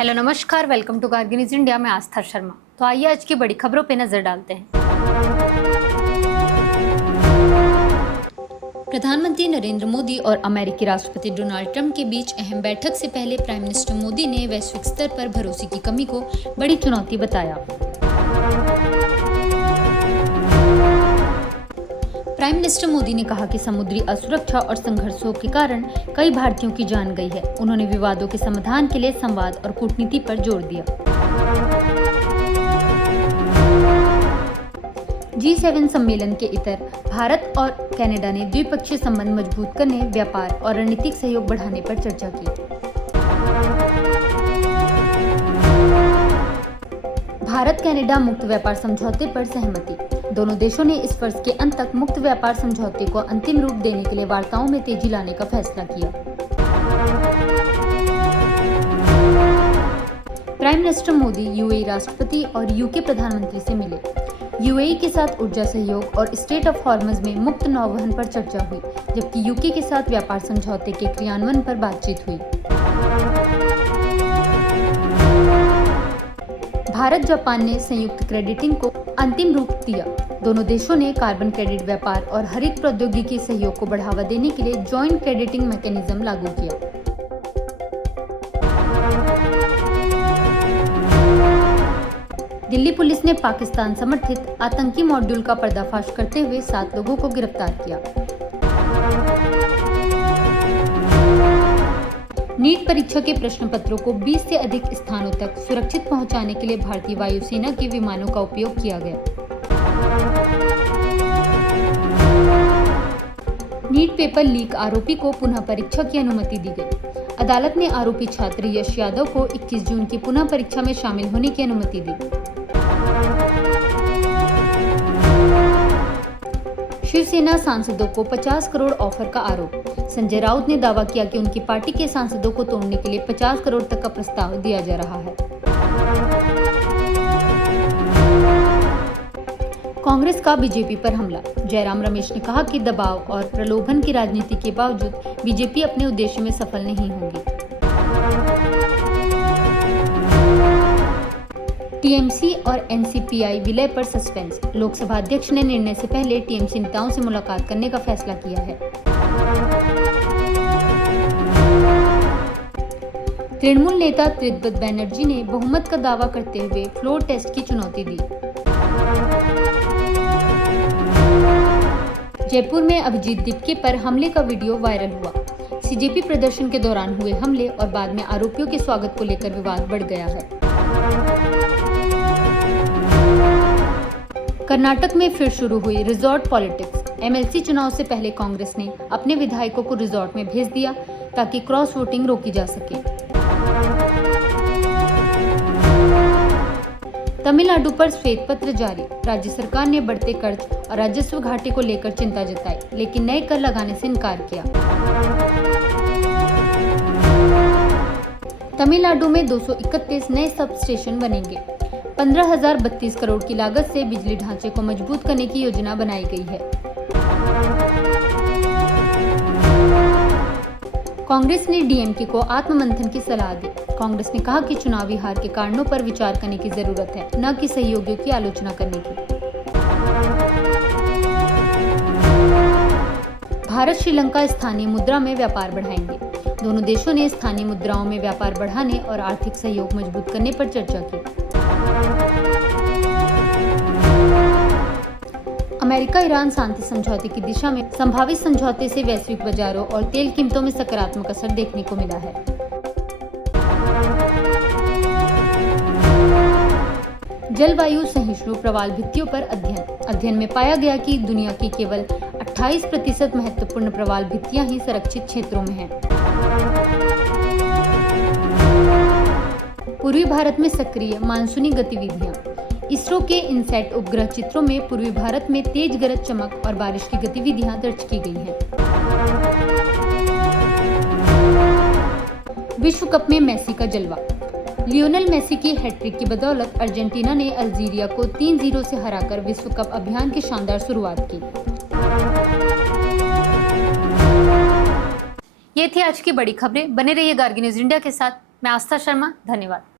Hello नमस्कार, welcome to Kargil news India में आस्था शर्मा। तो आइए आज की बड़ी खबरों पे नजर डालते हैं। प्रधानमंत्री नरेंद्र मोदी और अमेरिकी राष्ट्रपति डोनाल्ड ट्रंप के बीच अहम बैठक से पहले प्राइम मिनिस्टर मोदी ने वैश्विक स्तर पर भरोसे की कमी को बड़ी चुनौती बताया। प्राइम मिनिस्टर मोदी ने कहा कि समुद्री असुरक्षा और संघर्षों के कारण कई भारतीयों की जान गई है। उन्होंने विवादों के समाधान के लिए संवाद और कूटनीति पर जोर दिया। G7 सम्मेलन के इतर भारत और कनाडा ने द्विपक्षीय संबंध मजबूत करने, व्यापार और रणनीतिक सहयोग बढ़ाने पर चर्चा की। भारत कनाडा मुक्त व्यापार समझौते पर सहमति। दोनों देशों ने इस वर्ष के अंत तक मुक्त व्यापार समझौते को अंतिम रूप देने के लिए वार्ताओं में तेजी लाने का फैसला किया। प्राइम मिनिस्टर मोदी यूएई राष्ट्रपति और यूके प्रधानमंत्री से मिले। यूएई के साथ ऊर्जा सहयोग और स्टेट ऑफ हॉर्मज में मुक्त नौवहन पर चर्चा हुई, जबकि यूके के साथ व्यापार समझौते के क्रियान्वयन पर बातचीत हुई। भारत जापान ने संयुक्त क्रेडिटिंग को अंतिम रूप दिया। दोनों देशों ने कार्बन क्रेडिट व्यापार और हरित प्रौद्योगिकी सहयोग को बढ़ावा देने के लिए जॉइंट क्रेडिटिंग मैकेनिज्म लागू किया। दिल्ली पुलिस ने पाकिस्तान समर्थित आतंकी मॉड्यूल का पर्दाफाश करते हुए 7 लोगों को गिरफ्तार किया। नीट परीक्षा के प्रश्न पत्रों को 20 से अधिक स्थानों तक सुरक्षित पहुंचाने के लिए भारतीय वायुसेना के विमानों का उपयोग किया गया। नीट पेपर लीक आरोपी को पुनः परीक्षा की अनुमति दी गई। अदालत ने आरोपी छात्र यश यादव को 21 जून की पुनः परीक्षा में शामिल होने की अनुमति दी। शिवसेना सांसदों को 50 करोड़ ऑफर का आरोप। संजय राउत ने दावा किया कि उनकी पार्टी के सांसदों को तोड़ने के लिए 50 करोड़ तक का प्रस्ताव दिया जा रहा है। कांग्रेस का बीजेपी पर हमला। जयराम रमेश ने कहा कि दबाव और प्रलोभन की राजनीति के बावजूद बीजेपी अपने उद्देश्य में सफल नहीं होगी। टीएमसी और एनसीपीआई विलय पर सस्पेंस। लोकसभा अध्यक्ष ने निर्णय से पहले टीएमसी नेताओं से मुलाकात करने का फैसला किया है। तृणमूल नेता त्रिदिव्य बैनर्जी ने बहुमत का दावा करते हुए फ्लोर टेस्ट की चुनौती दी। जयपुर में अभिजीत दिपके पर हमले का वीडियो वायरल हुआ। सीजेपी प्रदर्शन के दौरान हुए हमले और बाद में आरोपियों के स्वागत को लेकर विवाद बढ़ गया है। कर्नाटक में फिर शुरू हुई रिजॉर्ट पॉलिटिक्स। एमएलसी चुनाव से पहले कांग्रेस ने अपने विधायकों को रिजॉर्ट में भेज दिया ताकि क्रॉस वोटिंग रोकी जा सके। तमिलनाडु पर श्वेत पत्र जारी। राज्य सरकार ने बढ़ते कर्ज और राजस्व घाटे को लेकर चिंता जताई, लेकिन नए कर लगाने से इनकार किया। तमिलनाडु में 231 नए सब स्टेशन बनेंगे। 15,032 करोड़ की लागत से बिजली ढांचे को मजबूत करने की योजना बनाई गई है। कांग्रेस ने डीएमके को आत्ममंथन की सलाह दी। कांग्रेस ने कहा कि चुनावी हार के कारणों पर विचार करने की जरूरत है, न कि सहयोगियों की आलोचना करने की। भारत श्रीलंका स्थानीय मुद्रा में व्यापार बढ़ाएंगे। दोनों देशों ने स्थानीय मुद्राओं में व्यापार बढ़ाने और आर्थिक सहयोग मजबूत करने पर चर्चा की। अमेरिका ईरान शांति समझौते की दिशा में संभावित समझौते से वैश्विक बाजारों और तेल कीमतों में सकारात्मक असर देखने को मिला है। जलवायु सहिष्णु प्रवाल भित्तियों पर अध्ययन में पाया गया कि दुनिया की केवल 28% महत्वपूर्ण प्रवाल भित्तियां ही संरक्षित क्षेत्रों में हैं। पूर्वी भारत में सक्रिय मानसूनी गतिविधियां। इसरो के इनसैट उपग्रह चित्रों में पूर्वी भारत में तेज गरज चमक और बारिश की गतिविधियां दर्ज की गई हैं। विश्व कप में मेसी का जलवा। लियोनेल मेसी की हैट्रिक की बदौलत अर्जेंटीना ने अल्जीरिया को 3-0 से हराकर विश्व कप अभियान की शानदार शुरुआत की। ये थी आज की बड़ी खबरें। बने रहिए कारगिल न्यूज़ इंडिया के साथ। मैं आस्था शर्मा, धन्यवाद।